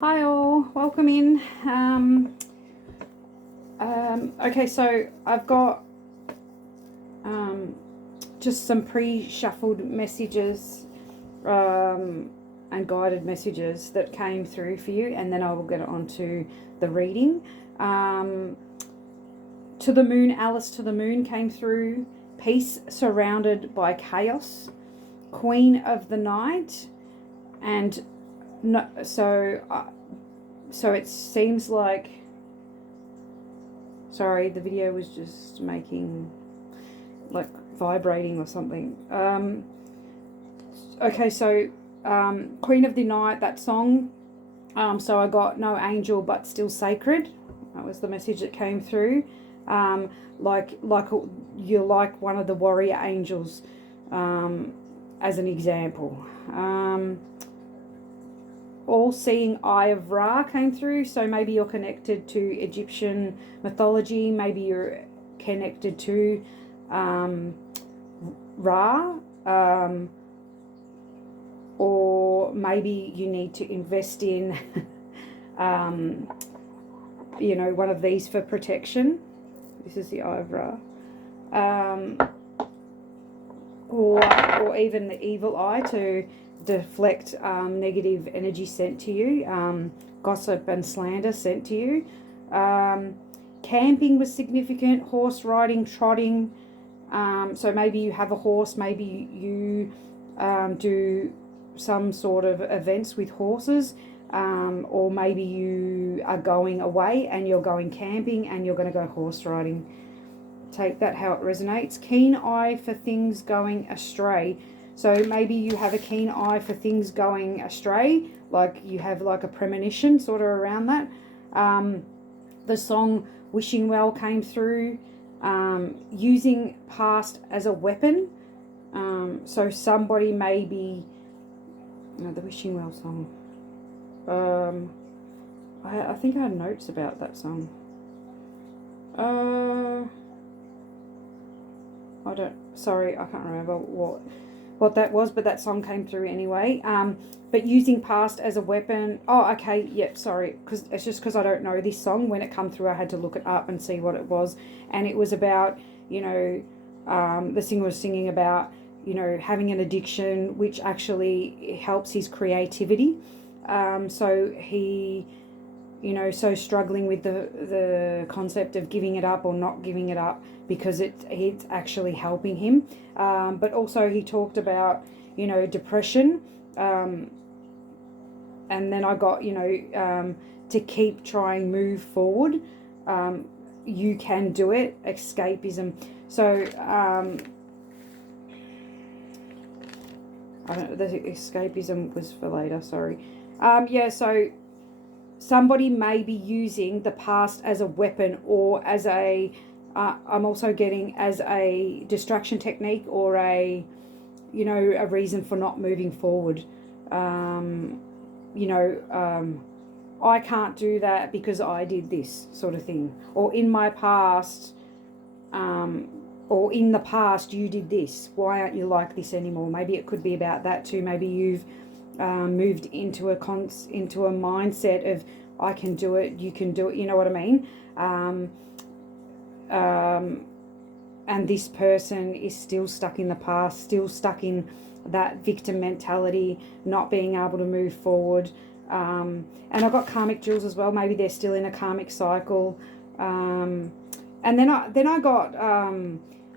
Hi all, welcome in. Okay, so I've got just some pre-shuffled messages and guided messages that came through for you, and then I will get on to the reading. To the moon, Alice to the moon came through. Peace surrounded by chaos. Queen of the night, and no, so it seems like, sorry, the video was just making like vibrating or something. Okay, so Queen of the Night, that song. So I got no angel but still sacred. That was the message that came through. Like you're like one of the warrior angels, as an example. All-seeing eye of Ra came through, so maybe you're connected to Egyptian mythology, maybe you're connected to Ra, or maybe you need to invest in one of these for protection. This is the eye of Ra. Or even the evil eye to deflect negative energy sent to you, gossip and slander sent to you. Camping was significant, horse riding, trotting. So maybe you have a horse, maybe you do some sort of events with horses, or maybe you are going away and you're going camping and you're going to go horse riding. Take that how it resonates. Keen eye for things going astray. So maybe you have a keen eye for things going astray, like you have like a premonition sort of around that. The song Wishing Well came through. Using past as a weapon. So somebody may be, the Wishing Well song. I think I had notes about that song. Sorry, I can't remember what that was, but that song came through anyway. But using past as a weapon. Oh, okay, yep, sorry, because it's just because I don't know this song. When it come through, I had to look it up and see what it was, and it was about, the singer was singing about, having an addiction, which actually helps his creativity. So he, so struggling with the concept of giving it up or not giving it up, because it's actually helping him. But also he talked about, depression. And then I got, to keep trying, move forward. You can do it. Escapism. So, I don't know, the escapism was for later, sorry. So somebody may be using the past as a weapon, or as a, I'm also getting as a distraction technique, or a reason for not moving forward. I can't do that because I did this sort of thing. Or in my past, or in the past you did this. Why aren't you like this anymore? Maybe it could be about that too. Maybe you've moved into a mindset of, I can do it, you can do it, you know what I mean? And this person is still stuck in the past, still stuck in that victim mentality, not being able to move forward. And I've got karmic jewels as well. Maybe they're still in a karmic cycle. And then I got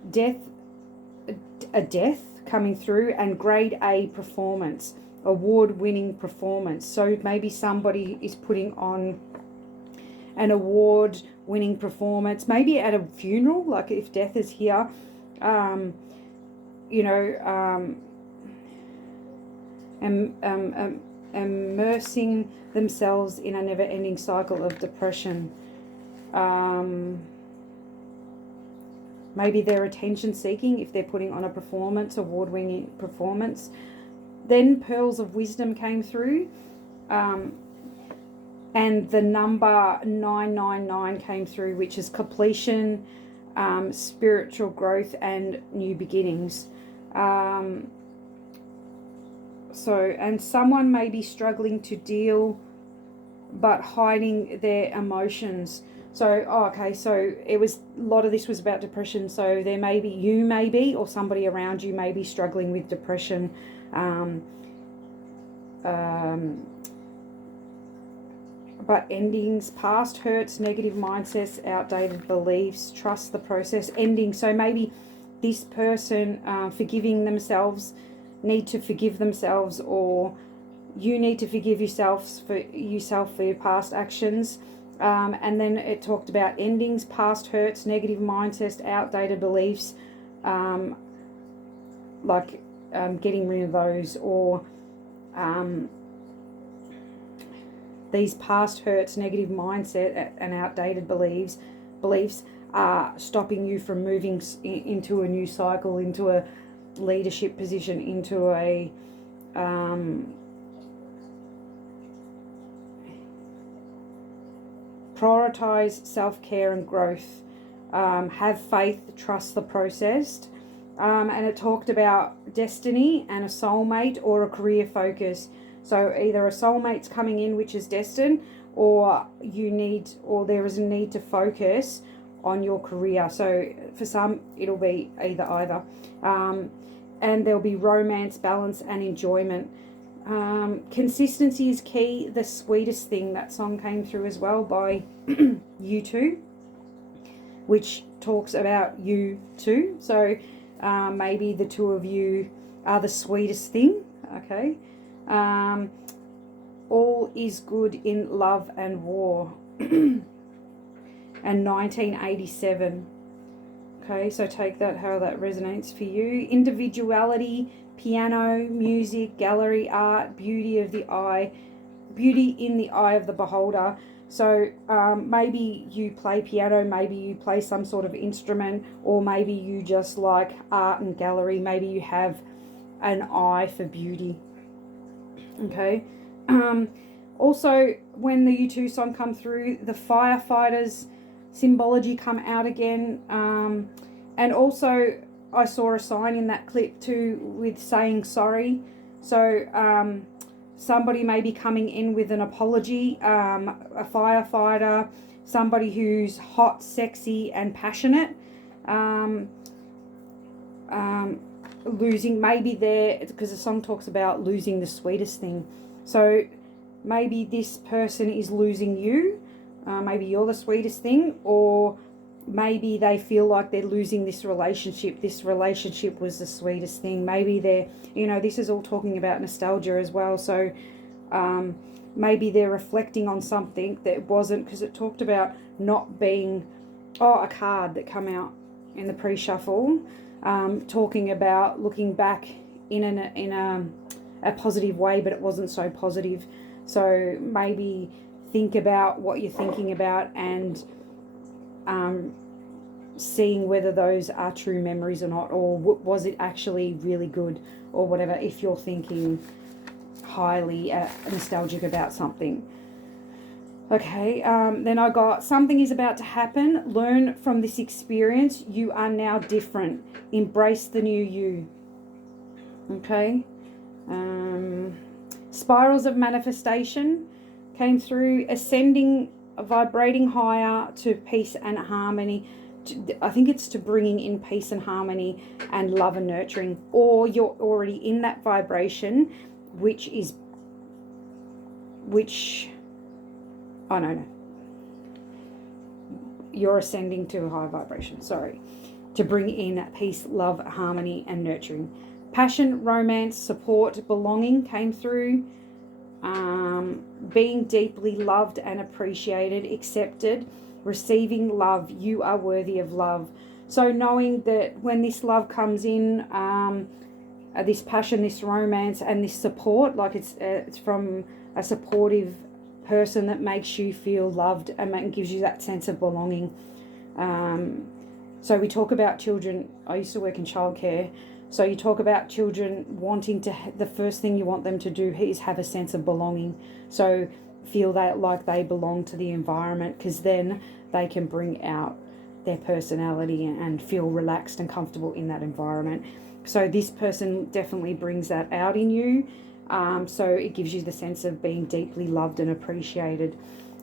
death coming through, and grade A performance, award-winning performance. So maybe somebody is putting on an award-winning performance, maybe at a funeral, like if death is here, immersing themselves in a never-ending cycle of depression. Maybe they're attention-seeking if they're putting on a performance, award-winning performance. Then pearls of wisdom came through, and the number 999 came through, which is completion, spiritual growth, and new beginnings. So, and someone may be struggling to deal but hiding their emotions. So, okay, so it was, a lot of this was about depression. So there may be, you may be, or somebody around you may be struggling with depression. But endings, past hurts, negative mindsets, outdated beliefs, trust the process, ending. So maybe this person forgiving themselves, need to forgive themselves, or you need to forgive yourself for your past actions. And then it talked about endings, past hurts, negative mindsets, outdated beliefs, getting rid of those, or these past hurts, negative mindset, and outdated beliefs are stopping you from moving into a new cycle, into a leadership position, into a prioritize self-care and growth. Have faith, trust the process. And it talked about destiny and a soulmate or a career focus. So either a soulmate's coming in, which is destined, or there is a need to focus on your career. So for some, it'll be either. And there'll be romance, balance, and enjoyment. Consistency is key. The sweetest thing, that song came through as well by U2, which talks about you too. So maybe the two of you are the sweetest thing. Okay. All is good in love and war. And 1987. Okay, so take that how that resonates for you. Individuality, piano, music, gallery, art, beauty in the eye of the beholder. So maybe you play piano, maybe you play some sort of instrument, or maybe you just like art and gallery. Maybe you have an eye for beauty. Okay. Also, when the U2 song come through, the firefighters symbology come out again. And also I saw a sign in that clip too with saying sorry. So somebody may be coming in with an apology, a firefighter, somebody who's hot, sexy, and passionate. Losing, maybe because the song talks about losing the sweetest thing. So maybe this person is losing you. Maybe you're the sweetest thing, or maybe they feel like they're losing this relationship. This relationship was the sweetest thing. Maybe this is all talking about nostalgia as well. So maybe they're reflecting on something that wasn't, because it talked about not being, a card that come out in the pre-shuffle, talking about looking back in a positive way, but it wasn't so positive. So maybe think about what you're thinking about, and seeing whether those are true memories or not, or was it actually really good, or whatever, if you're thinking highly nostalgic about something. Okay, then I got something is about to happen. Learn from this experience. You are now different. Embrace the new you. Okay. Spirals of manifestation came through. Ascending, vibrating higher to peace and harmony. I think it's to bringing in peace and harmony and love and nurturing. Or you're already in that vibration, which I don't know. You're ascending to a high vibration, to bring in peace, love, harmony, and nurturing. Passion, romance, support, belonging came through. Being deeply loved and appreciated, accepted, receiving love. You are worthy of love. So knowing that when this love comes in, this passion, this romance, and this support, like it's from a supportive person that makes you feel loved and gives you that sense of belonging. So we talk about children. I used to work in childcare. So you talk about children wanting to, the first thing you want them to do is have a sense of belonging. So feel that like they belong to the environment, because then they can bring out their personality and feel relaxed and comfortable in that environment. So this person definitely brings that out in you. So it gives you the sense of being deeply loved and appreciated.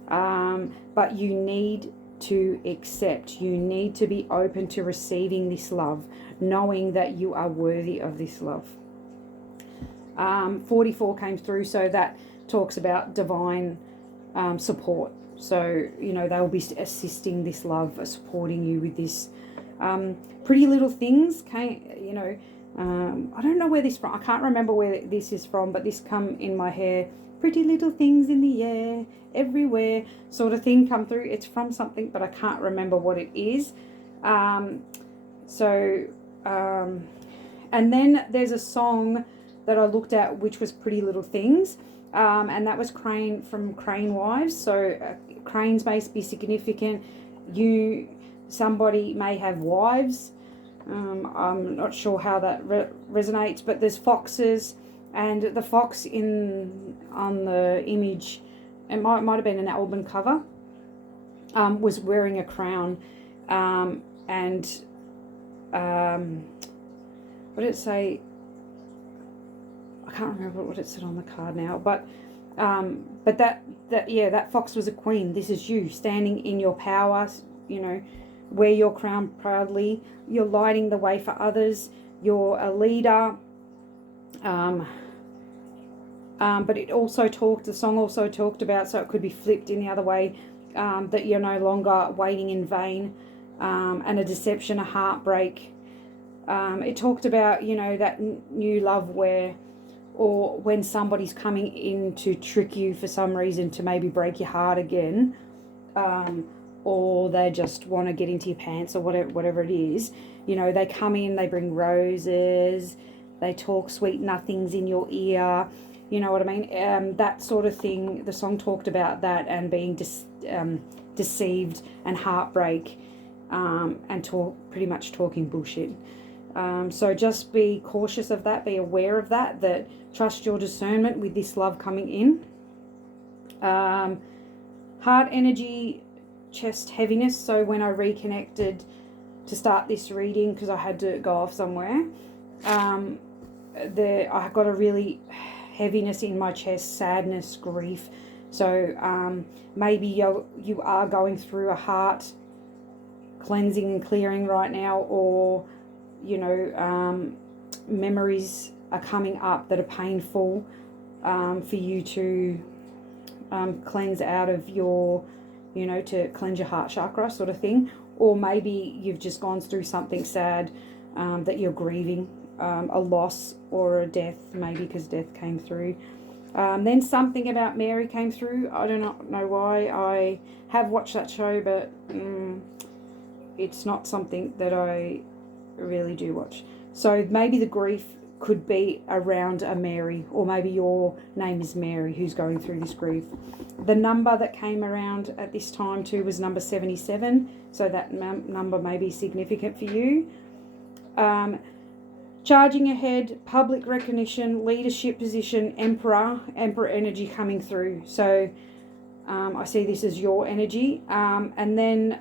But you need to accept, you need to be open to receiving this love, knowing that you are worthy of this love. 44 came through, so that talks about divine support. So, you know, they'll be assisting this love, supporting you with this. Pretty Little Things came, you know, I don't know where this from. I can't remember where this is from, but this come in my hair. Pretty little things in the air, everywhere, sort of thing come through. It's from something, but I can't remember what it is. And then there's a song that I looked at, which was Pretty Little Things, and that was Crane from Crane Wives. So cranes may be significant. Somebody may have wives. I'm not sure how that resonates, but there's foxes, and the fox on the image, it might have been an album cover, was wearing a crown, and what did it say? I can't remember what it said on the card now, but that fox was a queen. This is you standing in your power, you know, wear your crown proudly. You're lighting the way for others. You're a leader. But the song also talked about, so it could be flipped in the other way, that you're no longer waiting in vain, and a deception, a heartbreak. It talked about, you know, that new love or when somebody's coming in to trick you for some reason to maybe break your heart again, or they just want to get into your pants or whatever it is. You know, they come in, they bring roses, they talk sweet nothings in your ear. You know what I mean? That sort of thing. The song talked about that, and being deceived and heartbreak, and pretty much talking bullshit. So just be cautious of that. Be aware of that. Trust your discernment with this love coming in. Heart energy, chest heaviness. So when I reconnected to start this reading, because I had to go off somewhere, I got a really heaviness in my chest, sadness, grief. So maybe you are going through a heart cleansing and clearing right now, or, you know, memories are coming up that are painful, for you to cleanse out of your, you know, to cleanse your heart chakra sort of thing. Or maybe you've just gone through something sad, that you're grieving, a loss or a death, maybe, because death came through. Then something about Mary came through. I do not know why. I have watched that show, but it's not something that I really do watch. So maybe the grief could be around a Mary, or maybe your name is Mary who's going through this grief. The number that came around at this time too was number 77, so that number may be significant for you. Charging ahead, public recognition, leadership position, emperor energy coming through. So I see this as your energy, and then,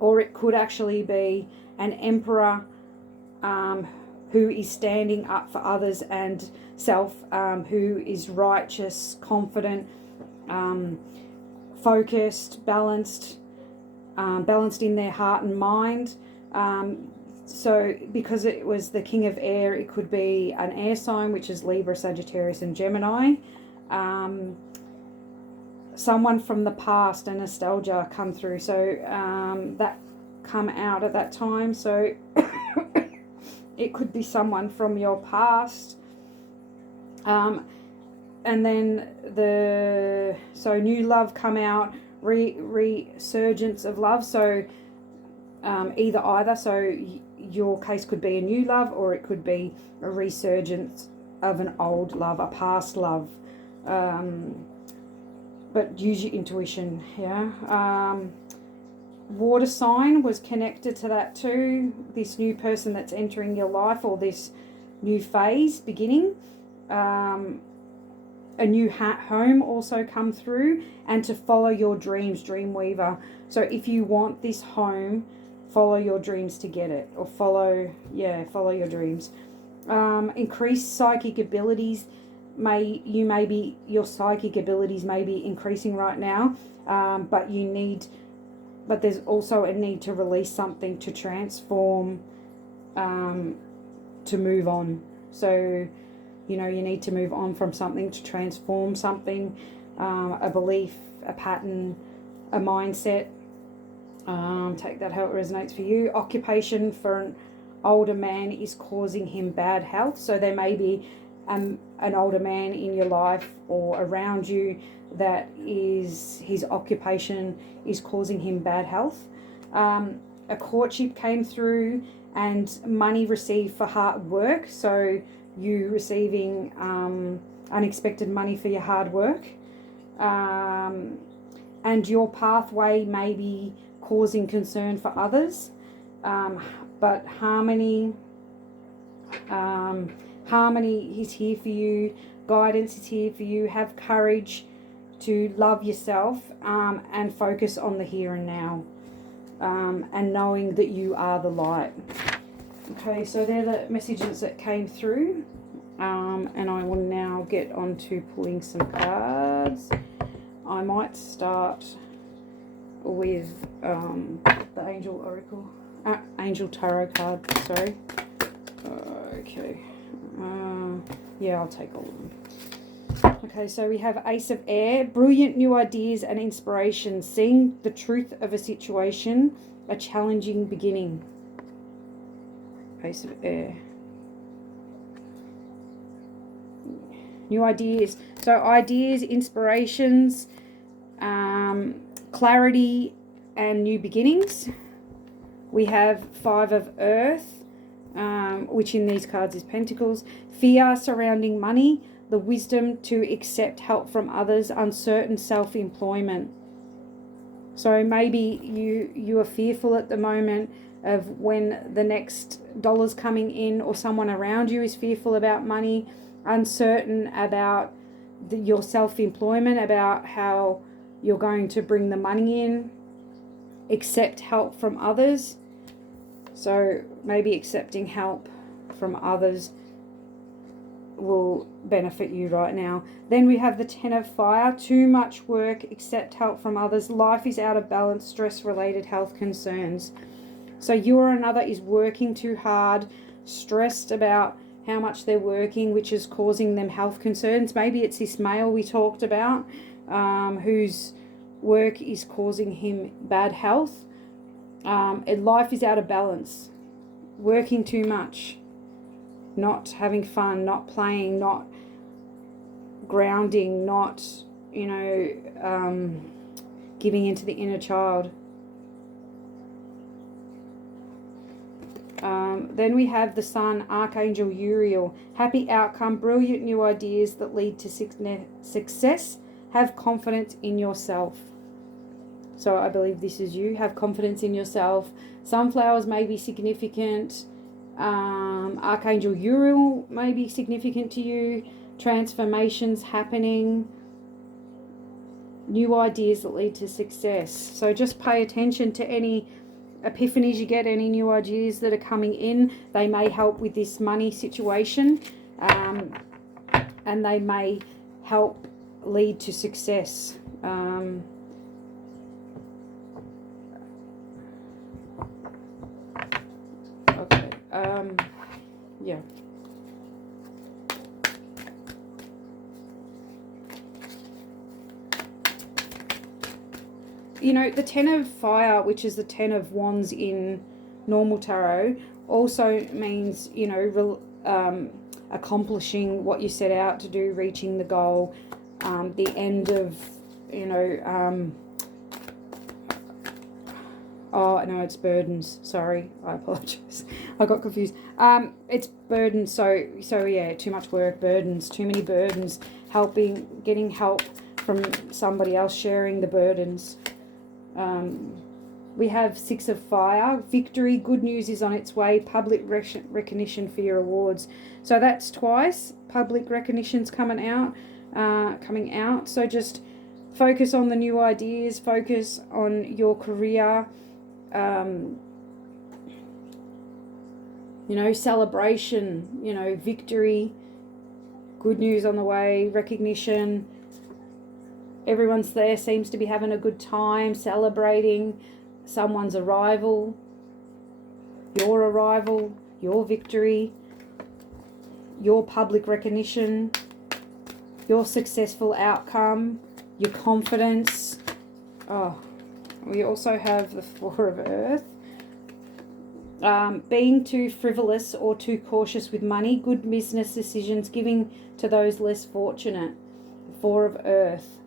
or it could actually be an emperor who is standing up for others and self, who is righteous, confident, focused, balanced in their heart and mind. So because it was the king of air, it could be an air sign, which is Libra, Sagittarius and Gemini. Someone from the past, and nostalgia come through. So that come out at that time. So it could be someone from your past. And then new love come out, resurgence of love. So either. So your case could be a new love, or it could be a resurgence of an old love, a past love. But use your intuition, yeah. Water sign was connected to that too. This new person that's entering your life, or this new phase beginning. A new home also come through, and to follow your dreams, dream weaver. So if you want this home, follow your dreams to get it, or follow your dreams. Increase psychic abilities. your psychic abilities may be increasing right now, but there's also a need to release something, to transform, to move on. So, you need to move on from something to transform something, a belief, a pattern, a mindset. Take that how it resonates for you. Occupation for an older man is causing him bad health. So there may be an older man in your life or around you that his occupation is causing him bad health. A courtship came through and money received for hard work. So you receiving unexpected money for your hard work. And your pathway may be causing concern for others, but harmony is here for you. Guidance is here for you. Have courage to love yourself, and focus on the here and now, and knowing that you are the light. Okay, so they're the messages that came through, and I will now get on to pulling some cards. I might start with the Angel Oracle, Angel Tarot card, sorry. Okay. Yeah, I'll take all of them. Okay, so we have Ace of Air, brilliant new ideas and inspiration, seeing the truth of a situation, a challenging beginning. Ace of Air. New ideas. So ideas, inspirations, clarity and new beginnings. We have Five of Earth, which in these cards is Pentacles. Fear surrounding money, the wisdom to accept help from others, uncertain self-employment. So maybe you are fearful at the moment of when the next dollar's coming in, or someone around you is fearful about money, uncertain about your self-employment, about how you're going to bring the money in. Accept help from others. So maybe accepting help from others will benefit you right now. Then we have the Ten of Fire, too much work, accept help from others, life is out of balance, stress-related health concerns. So you or another is working too hard, stressed about how much they're working, which is causing them health concerns. Maybe it's this male we talked about, whose work is causing him bad health. And life is out of balance, working too much, not having fun, not playing, not grounding, not, giving into the inner child. Then we have the Sun, Archangel Uriel. Happy outcome, brilliant new ideas that lead to success. Have confidence in yourself. So I believe this is you. Have confidence in yourself. Sunflowers may be significant. Archangel Uriel may be significant to you. Transformations happening. New ideas that lead to success. So just pay attention to any epiphanies you get, any new ideas that are coming in. They may help with this money situation, and they may help lead to success. Okay. Yeah. The Ten of Fire, which is the Ten of Wands in normal tarot, also means, accomplishing what you set out to do, reaching the goal, the end of, oh, no, it's burdens. Sorry, I apologize. I got confused. It's burdens. So yeah, too much work, burdens, too many burdens, getting help from somebody else, sharing the burdens. We have Six of Fire, victory, good news is on its way, public recognition for your awards. So that's twice, public recognition's coming out. So just focus on the new ideas, focus on your career, celebration, victory, good news on the way, recognition. Everyone's there, seems to be having a good time, celebrating someone's arrival, your victory, your public recognition, your successful outcome, your confidence. Oh, we also have the Four of Earth. Being too frivolous or too cautious with money, good business decisions, giving to those less fortunate. Four of Earth.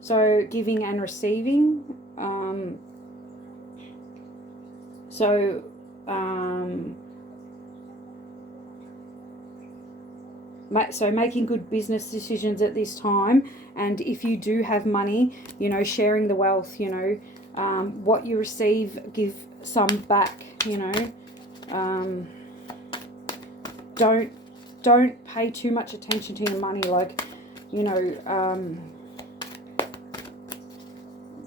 So giving and receiving. So making good business decisions at this time, and if you do have money, you know, sharing the wealth, you know, what you receive, give some back, you know. Don't pay too much attention to your money, like, you know,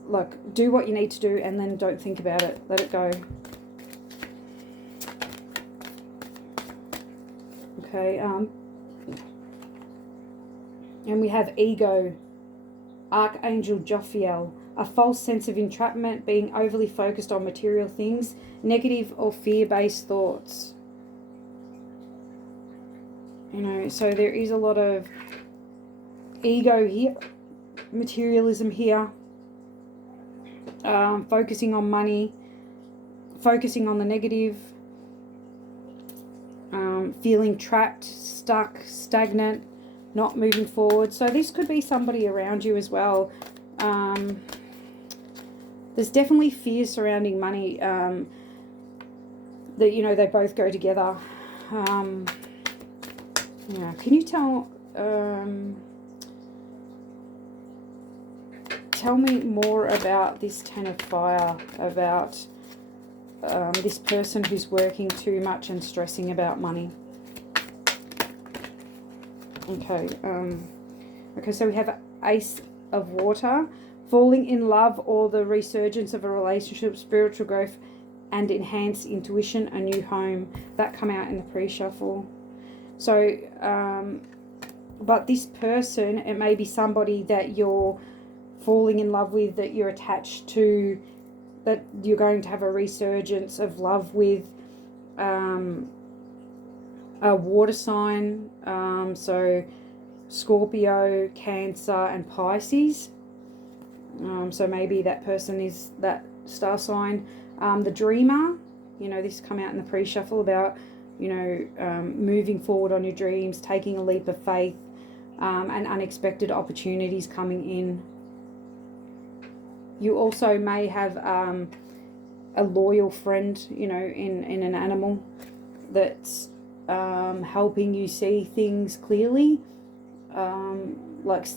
like, do what you need to do and then don't think about it. Let it go. Okay, and we have ego, Archangel Jophiel, a false sense of entrapment, being overly focused on material things, negative or fear-based thoughts. You know, so there is a lot of ego here, materialism here, focusing on money, focusing on the negative, feeling trapped, stuck, stagnant, not moving forward. So this could be somebody around you as well. There's definitely fears surrounding money, that, you know, they both go together. Yeah, can you tell me more about this Ten of Fire, about this person who's working too much and stressing about money? Okay, okay, so we have Ace of Water, falling in love or the resurgence of a relationship, spiritual growth and enhanced intuition, a new home. That come out in the pre-shuffle. So, but this person, it may be somebody that you're falling in love with, that you're attached to, that you're going to have a resurgence of love with, a water sign, so Scorpio, Cancer and Pisces. So maybe that person is that star sign. The dreamer, you know, this come out in the pre-shuffle about, you know, moving forward on your dreams, taking a leap of faith, and unexpected opportunities coming in. You also may have a loyal friend, you know, in an animal that's helping you see things clearly, like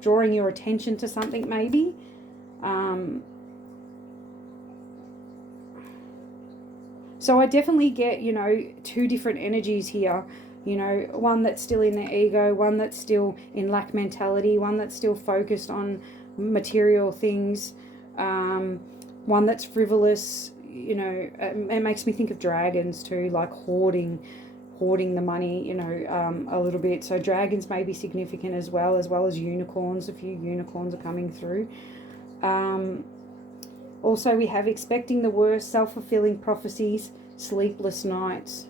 drawing your attention to something maybe. So I definitely get, you know, two different energies here. You know, one that's still in the ego, one that's still in lack mentality, one that's still focused on material things, one that's frivolous. You know, it makes me think of dragons too, like hoarding the money, you know, a little bit. So dragons may be significant as well as unicorns. A few unicorns are coming through. Also, we have expecting the worst, self-fulfilling prophecies, sleepless nights.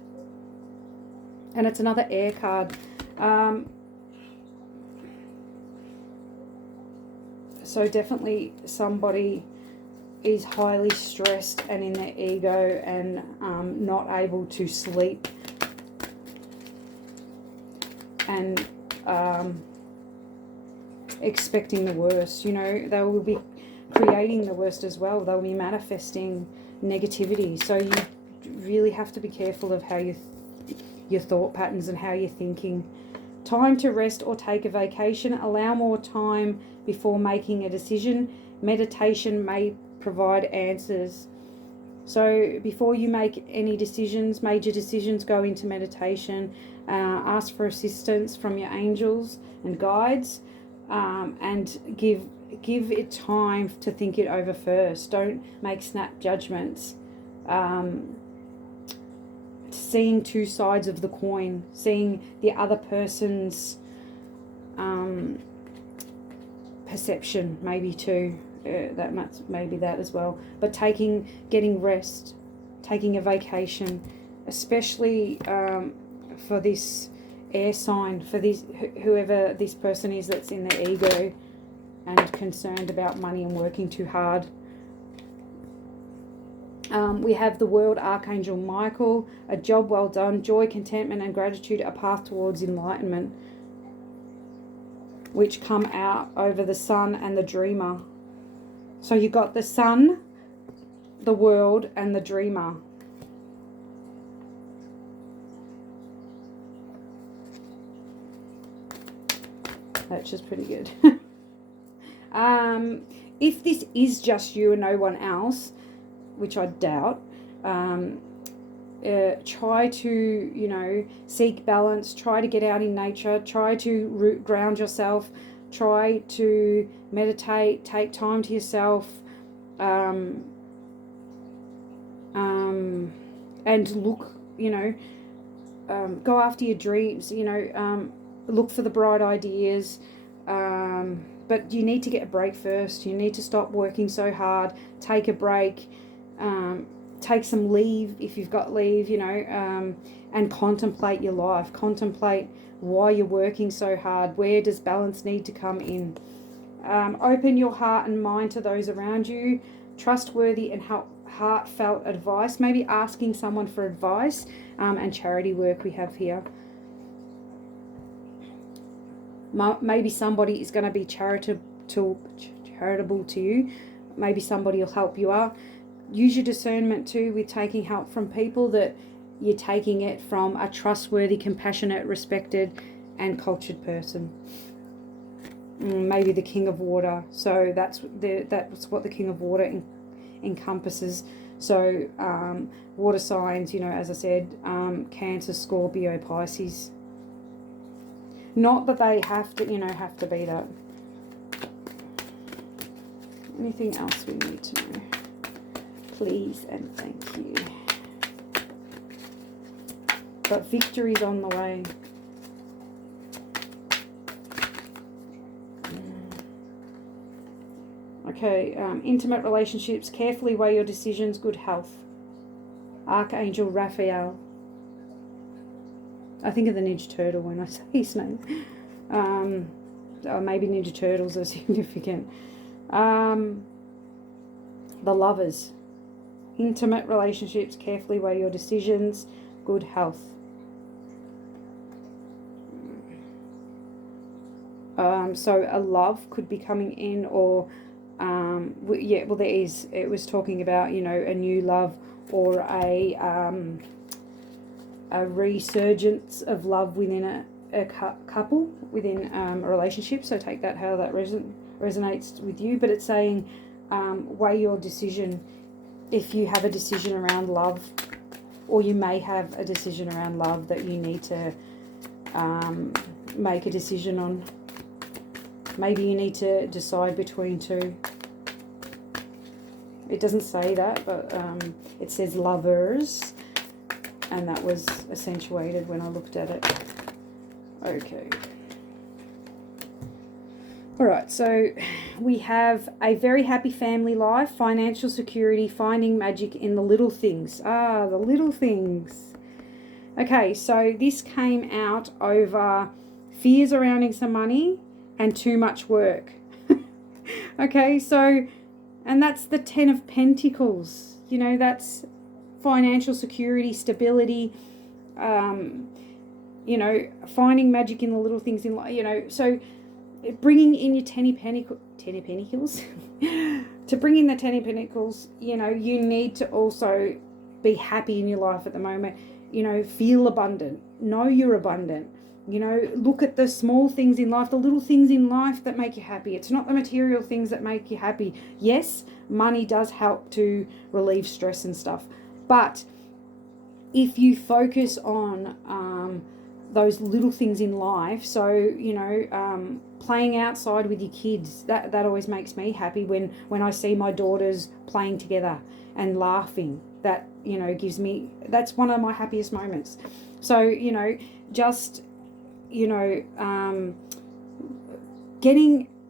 And it's another air card. So definitely somebody is highly stressed and in their ego and not able to sleep. And expecting the worst. You know, they will be creating the worst as well. They'll be manifesting negativity. So you really have to be careful of how your thought patterns and how you're thinking. Time to rest or take a vacation. Allow more time before making a decision. Meditation may provide answers. So before you make any decisions, major decisions, go into meditation. Ask for assistance from your angels and guides, and give it time to think it over first. Don't make snap judgments. seeing two sides of the coin, seeing the other person's perception, maybe too. That much, maybe that as well. But getting rest, taking a vacation, especially for this air sign, for this whoever this person is that's in their ego and concerned about money and working too hard. We have the World Archangel Michael, a job well done, joy, contentment and gratitude, a path towards enlightenment, which come out over the Sun and the Dreamer. So you got the Sun, the World and the Dreamer. That's just pretty good. If this is just you and no one else, which I doubt, try to, seek balance, try to get out in nature, try to ground yourself, try to meditate, take time to yourself, and look, go after your dreams, look for the bright ideas, but you need to get a break first. You need to stop working so hard, take a break, take some leave if you've got leave, and contemplate your life. Contemplate why you're working so hard. Where does balance need to come in? Open your heart and mind to those around you. Trustworthy and heartfelt advice. Maybe asking someone for advice, and charity work we have here. Maybe somebody is going to be charitable to you. Maybe somebody will help you out. Use your discernment too with taking help from people, that you're taking it from a trustworthy, compassionate, respected and cultured person. Maybe the King of Water. So that's what the King of Water encompasses. So water signs, as I said, Cancer, Scorpio, Pisces. Not that they have to be that. Anything else we need to know? Please and thank you. But victory's on the way. Okay, intimate relationships, carefully weigh your decisions, good health. Archangel Raphael. I think of the Ninja Turtle when I say his name. Or maybe Ninja Turtles are significant. The Lovers. Intimate relationships, carefully weigh your decisions, good health. So a love could be coming in, or it was talking about, a new love, or a resurgence of love within a couple, within a relationship. So take that how that resonates with you. But it's saying weigh your decision. If you have a decision around love, or you may have a decision around love that you need to make a decision on. Maybe you need to decide between two. It doesn't say that, but it says lovers, and that was accentuated when I looked at it. Okay. Alright, so we have a very happy family life, financial security, finding magic in the little things. The little things. Okay, so this came out over fears surrounding some money and too much work. Okay, so, and that's the 10 of Pentacles. That's financial security, stability, finding magic in the little things in life, so bringing in your 10 of Pentacles. To bring in the 10 of Pentacles, you need to also be happy in your life at the moment. Feel abundant. Know you're abundant. Look at the small things in life, the little things in life that make you happy. It's not the material things that make you happy. Yes, money does help to relieve stress and stuff. But if you focus on those little things in life. So, you know, playing outside with your kids, that always makes me happy when I see my daughters playing together and laughing. That, you know, that's one of my happiest moments. So, you know, just, you know,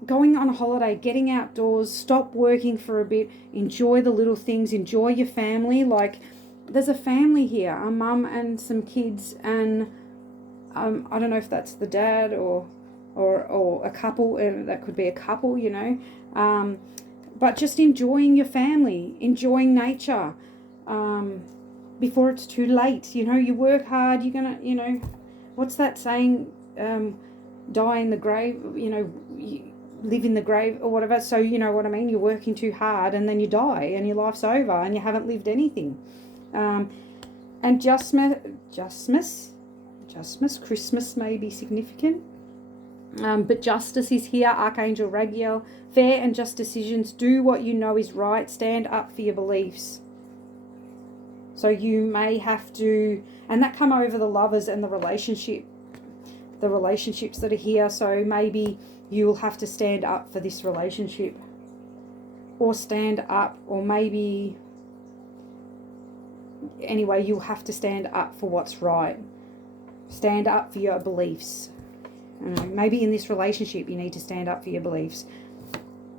going on a holiday, getting outdoors, stop working for a bit, enjoy the little things, enjoy your family. Like, there's a family here, a mum and some kids, and I don't know if that's the dad or a couple, and that could be a couple, you know, but just enjoying your family, enjoying nature, before it's too late. You know, you work hard, you're gonna, you know, what's that saying, die in the grave, you know, live in the grave or whatever. So, you know what I mean, you're working too hard and then you die and your life's over and you haven't lived anything. And Christmas may be significant, but justice is here. Archangel Raguel, fair and just decisions. Do what you know is right. Stand up for your beliefs. So you may have to, and that come over the lovers and the relationships that are here. So maybe you'll have to stand up for this relationship, or stand up, or maybe, anyway, you'll have to stand up for what's right. Stand up for your beliefs. Maybe in this relationship you need to stand up for your beliefs.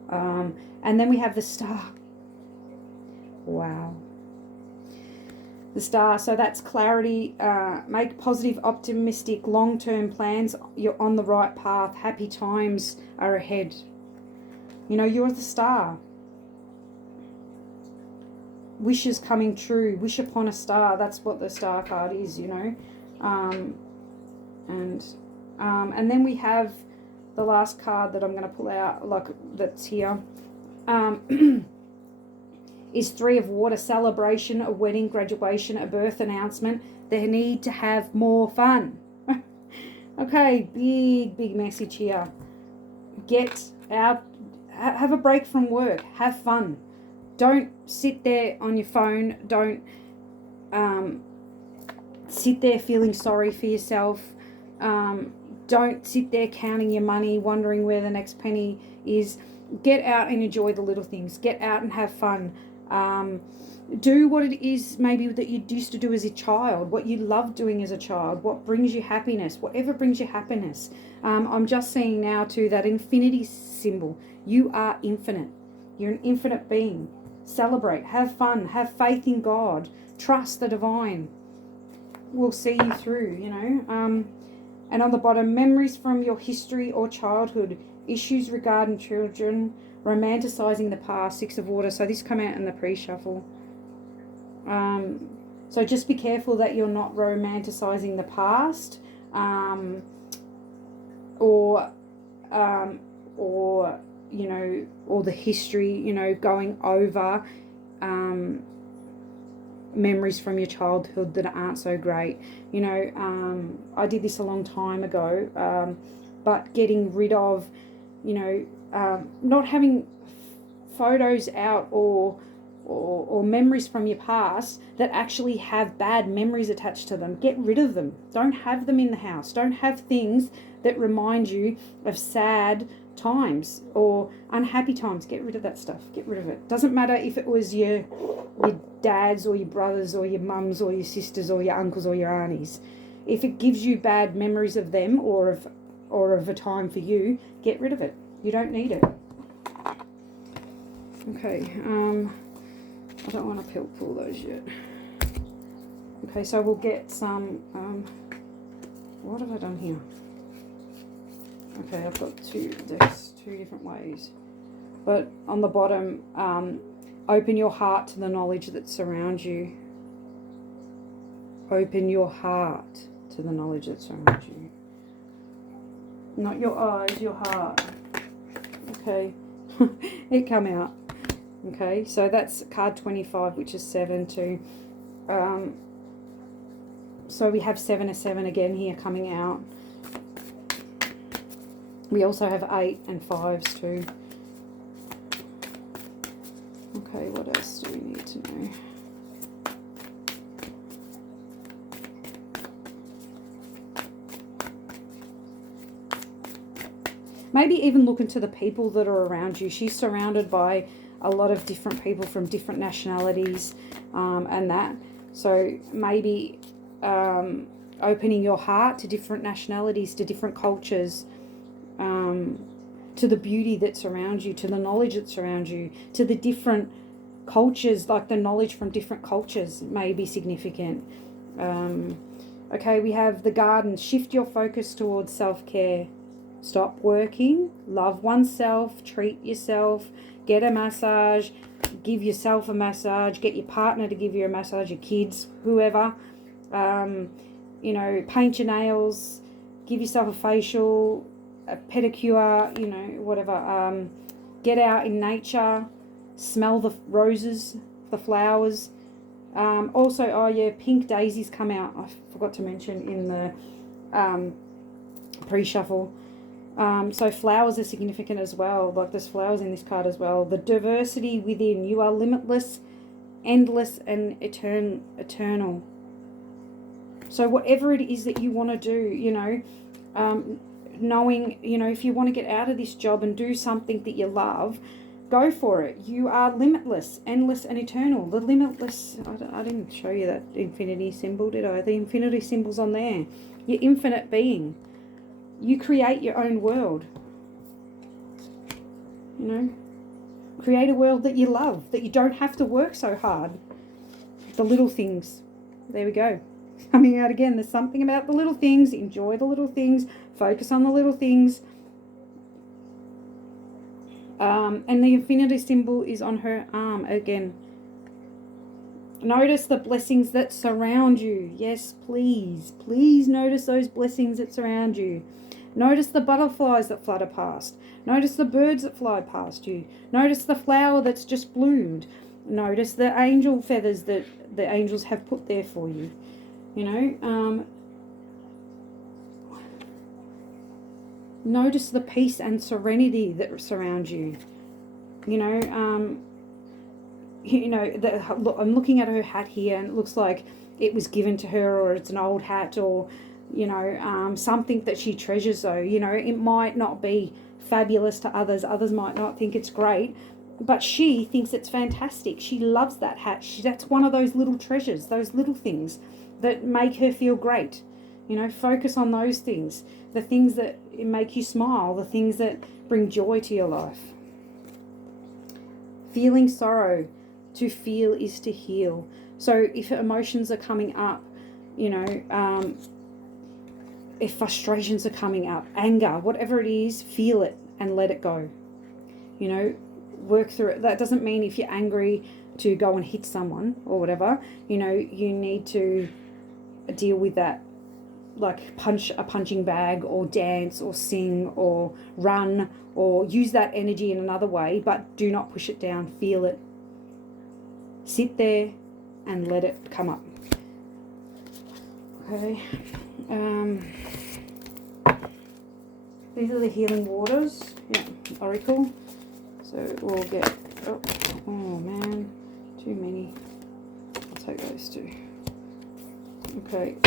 And then we have the star. Wow. The star, so that's clarity. Make positive, optimistic, long-term plans. You're on the right path. Happy times are ahead. You know, you're the star. Wishes coming true. Wish upon a star. That's what the star card is, you know. And then we have the last card that I'm going to pull out, like, that's here. Is Three of Water. Celebration, a wedding, graduation, a birth announcement. They need to have more fun. Okay, big message here. Get out, have a break from work, have fun. Don't sit there on your phone. Don't sit there feeling sorry for yourself. Don't sit there counting your money, wondering where the next penny is. Get out and enjoy the little things. Get out and have fun. Do what it is maybe that you used to do as a child, what you love doing as a child, what brings you happiness, whatever brings you happiness. I'm just seeing now too that infinity symbol. You are infinite. You're an infinite being. Celebrate, have fun, have faith in God, trust the divine will see you through, you know. And on the bottom, memories from your history or childhood, issues regarding children, romanticizing the past, Six of Water. So this come out in the pre-shuffle. So just be careful that you're not romanticizing the past, or you know, or the history, you know, going over memories from your childhood that aren't so great. You know, I did this a long time ago, but getting rid of, you know, not having photos out or memories from your past that actually have bad memories attached to them. Get rid of them. Don't have them in the house. Don't have things that remind you of sad times or unhappy times. Get rid of that stuff. Get rid of it. Doesn't matter if it was your dads or your brothers or your mums or your sisters or your uncles or your aunties. If it gives you bad memories of them or of a time for you, get rid of it. You don't need it. Okay, I don't want to pull those yet. Okay, so we'll get some, what have I done here? Okay, I've got there's two different ways. But on the bottom, open your heart to the knowledge that surrounds you. Open your heart to the knowledge that surrounds you. Not your eyes, your heart. Okay, it come out. Okay, so that's card 25, which is 7 too. So we have 7 of 7 again here coming out. We also have 8 and 5s too. Okay, what else do we need to know? Maybe even look into the people that are around you. She's surrounded by a lot of different people from different nationalities, and that. So maybe opening your heart to different nationalities, to different cultures, to the beauty that's around you, to the knowledge that's around you, to the different cultures, like the knowledge from different cultures may be significant. Okay, we have the garden. Shift your focus towards self-care. Stop working, love oneself, treat yourself, get a massage, give yourself a massage, get your partner to give you a massage, your kids, whoever. Paint your nails, give yourself a facial, a pedicure, whatever. Get out in nature, smell the roses, the flowers. Pink daisies come out. I forgot to mention in the pre-shuffle. So flowers are significant as well. Like there's flowers in this card as well. The diversity within. You are limitless, endless, and eternal. So whatever it is that you want to do, knowing, if you want to get out of this job and do something that you love, go for it. You are limitless, endless, and eternal. The limitless, I didn't show you that infinity symbol, did I? The infinity symbol's on there. Your infinite being. You create your own world. Create a world that you love, that you don't have to work so hard. The little things. There we go. Coming out again. There's something about the little things. Enjoy the little things. Focus on the little things. And the infinity symbol is on her arm again. Notice the blessings that surround you. Yes, please. Please notice those blessings that surround you. Notice the butterflies that flutter past. Notice the birds that fly past you. Notice the flower that's just bloomed. Notice the angel feathers that the angels have put there for you. Notice the peace and serenity that surround you. Look, I'm looking at her hat here, and it looks like it was given to her, or it's an old hat, or something that she treasures. Though it might not be fabulous to others. Others might not think it's great, but she thinks it's fantastic. She loves that hat. That's one of those little treasures, those little things that make her feel great. Focus on those things, the things that make you smile, the things that bring joy to your life. Feeling sorrow. To feel is to heal. So if emotions are coming up, if frustrations are coming up, anger, whatever it is, feel it and let it go. Work through it. That doesn't mean if you're angry to go and hit someone or whatever. You need to deal with that, like punch a punching bag, or dance, or sing, or run, or use that energy in another way, but do not push it down. Feel it. Sit there and let it come up. Okay. These are the healing waters. Yeah, Oracle. So we'll get... Oh man. Too many. I'll take those two. Okay.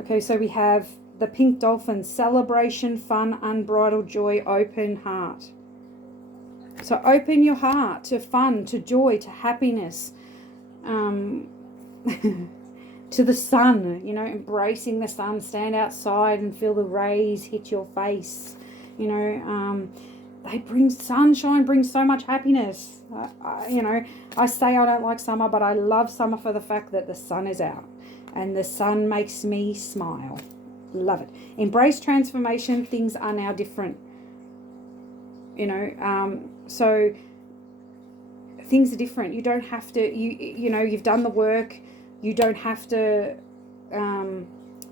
Okay, so we have the pink dolphin. Celebration, fun, unbridled joy, open heart. So open your heart to fun, to joy, to happiness, to the sun, embracing the sun. Stand outside and feel the rays hit your face. Sunshine brings so much happiness. I say I don't like summer, but I love summer for the fact that the sun is out and the sun makes me smile. Love it. Embrace transformation. Things are now different. So things are different. You don't have to, you've done the work. You don't have to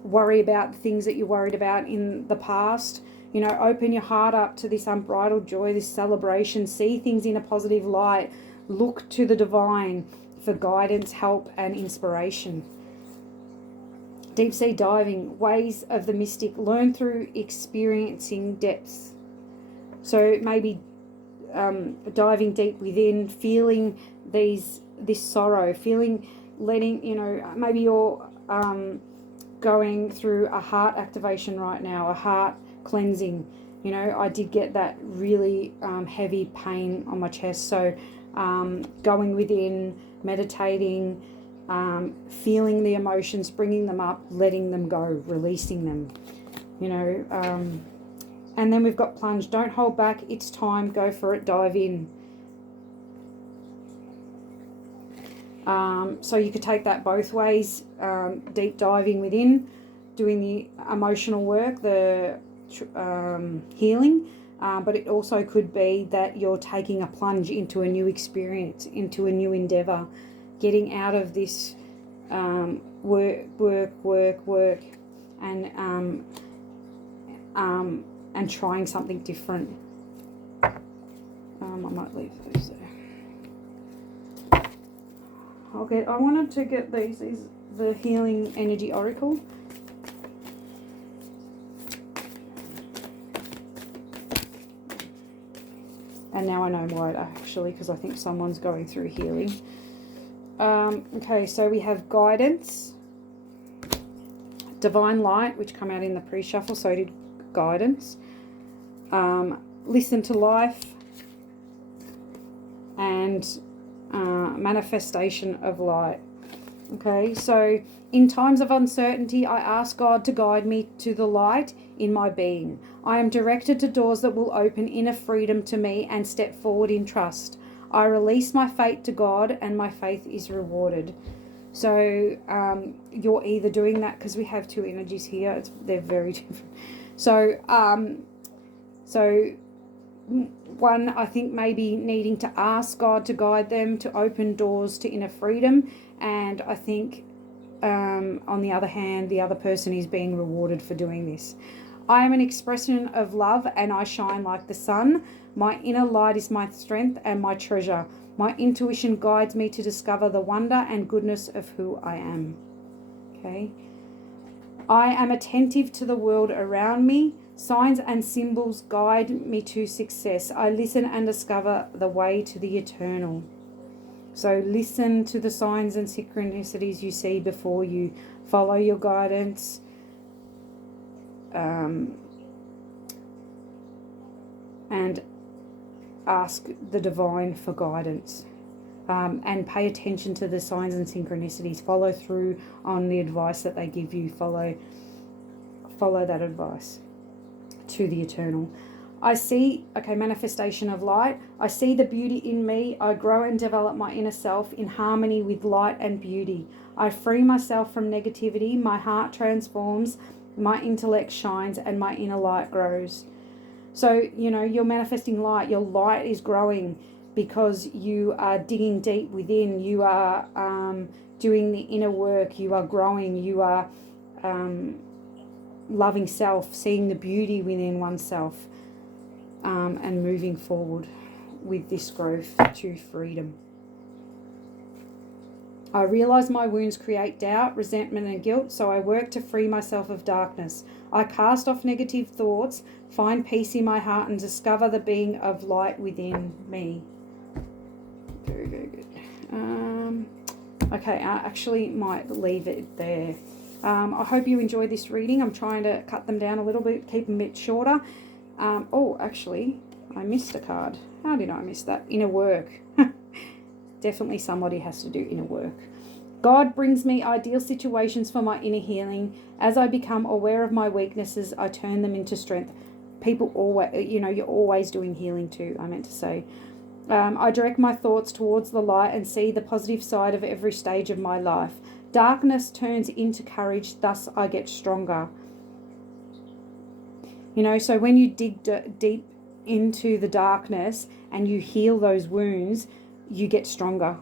worry about the things that you worried about in the past. Open your heart up to this unbridled joy, this celebration. See things in a positive light. Look to the divine for guidance, help, and inspiration. Deep sea diving, ways of the mystic. Learn through experiencing depths. So maybe diving deep within, feeling this sorrow, maybe you're going through a heart activation right now, a heart cleansing. You know, I did get that really heavy pain on my chest. So going within, meditating, feeling the emotions, bringing them up, letting them go, releasing them, you know. And then we've got plunge. Don't hold back. It's time. Go for it. Dive in. So you could take that both ways. Deep diving within, doing the emotional work, the healing. But it also could be that you're taking a plunge into a new experience, into a new endeavor, getting out of this work, and trying something different. I might leave those there. I wanted to get these the Healing Energy Oracle. And now I know why, actually, because I think someone's going through healing. Okay, so we have guidance, divine light, which come out in the pre-shuffle, so did guidance. Listen to life, and manifestation of light. Okay, so in times of uncertainty, I ask God to guide me to the light in my being. I am directed to doors that will open inner freedom to me and step forward in trust. I release my fate to God and my faith is rewarded. So you're either doing that, because we have two energies here. They're very different. So one, I think maybe needing to ask God to guide them to open doors to inner freedom. And I think on the other hand, the other person is being rewarded for doing this. I am an expression of love and I shine like the sun. My inner light is my strength and my treasure. My intuition guides me to discover the wonder and goodness of who I am. Okay. I am attentive to the world around me. Signs and symbols guide me to success. I listen and discover the way to the eternal. So listen to the signs and synchronicities you see before you. Follow your guidance. And ask the divine for guidance. And pay attention to the signs and synchronicities. Follow through on the advice that they give you. Follow that advice to the eternal. I see, manifestation of light. I see the beauty in me. I grow and develop my inner self in harmony with light and beauty. I free myself from negativity. My heart transforms. My intellect shines and my inner light grows. So, you're manifesting light. Your light is growing because you are digging deep within. You are doing the inner work. You are growing. You are loving self, seeing the beauty within oneself, and moving forward with this growth to freedom. I realize my wounds create doubt, resentment, and guilt, so I work to free myself of darkness. I cast off negative thoughts, find peace in my heart, and discover the being of light within me. Very, very good. Okay, I actually might leave it there. I hope you enjoyed this reading. I'm trying to cut them down a little bit, keep them a bit shorter. Actually, I missed a card. How did I miss that? Inner work. Definitely somebody has to do inner work. God brings me ideal situations for my inner healing. As I become aware of my weaknesses, I turn them into strength. People always, you're always doing healing too, I meant to say. I direct my thoughts towards the light and see the positive side of every stage of my life. Darkness turns into courage, thus I get stronger. So when you dig deep into the darkness and you heal those wounds, you get stronger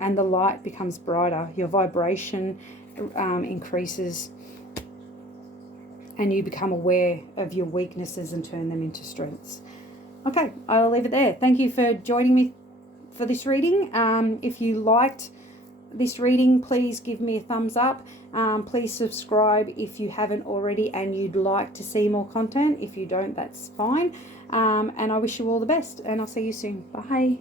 and the light becomes brighter. Your vibration increases and you become aware of your weaknesses and turn them into strengths. Okay, I'll leave it there. Thank you for joining me for this reading. If you liked this reading, please give me a thumbs up. Please subscribe if you haven't already and you'd like to see more content. If you don't, that's fine. And I wish you all the best and I'll see you soon. Bye.